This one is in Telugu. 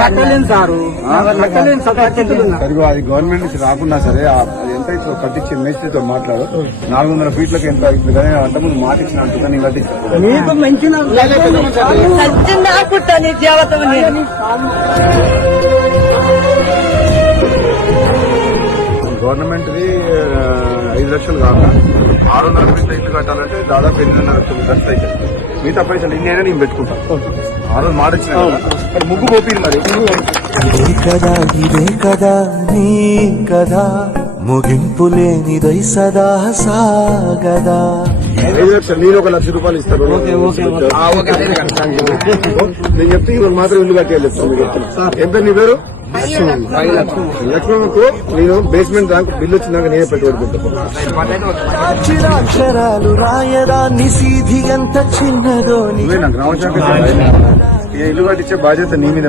కట్టలేను సారు అది గవర్నమెంట్ నుంచి రాకున్నా సరే అది ఎంత ఇట్లా కట్టించి మేస్త్రితో మాట్లాడు 400 ఫీట్లకు ఎంత అవుతుంది అంటే ముందు మాట ఇచ్చిన అంటున్నా నేను కట్టించాను మీకు మంచి గవర్నమెంట్ ది 5 లక్షలు కాక 600 ఫీట్ల ఇల్లు కట్టాలంటే దాదాపు 8.5 లక్షలు అవుతుంది. మిగతా పైసలు ఇన్నైనా నేను పెట్టుకుంటాను. ఆ రోజు మాట ఇచ్చిన మరి ముగ్గు పోపింది మరి ఇదే కదా నీ కదా ముగింపు లేనిదై సదా సాగదా. 5 లక్షలు నేను 1 లక్ష రూపాయలు ఇస్తాను. నేను చెప్తే ఇవాళ మాత్రం ఇల్లు కట్టేయాలి. మీకు చెప్తున్నా ఎంత నీ పేరు లక్ష్మణకు నేను బేస్మెంట్ దాకా బిల్లు వచ్చినాక నేనే పెట్టుబడి అక్షరాలు రాయరా నిసీధి ఎంత చిన్నదో నాకు గ్రామ శాఖ ఇల్లు కట్టించే బాధ్యత నీ మీద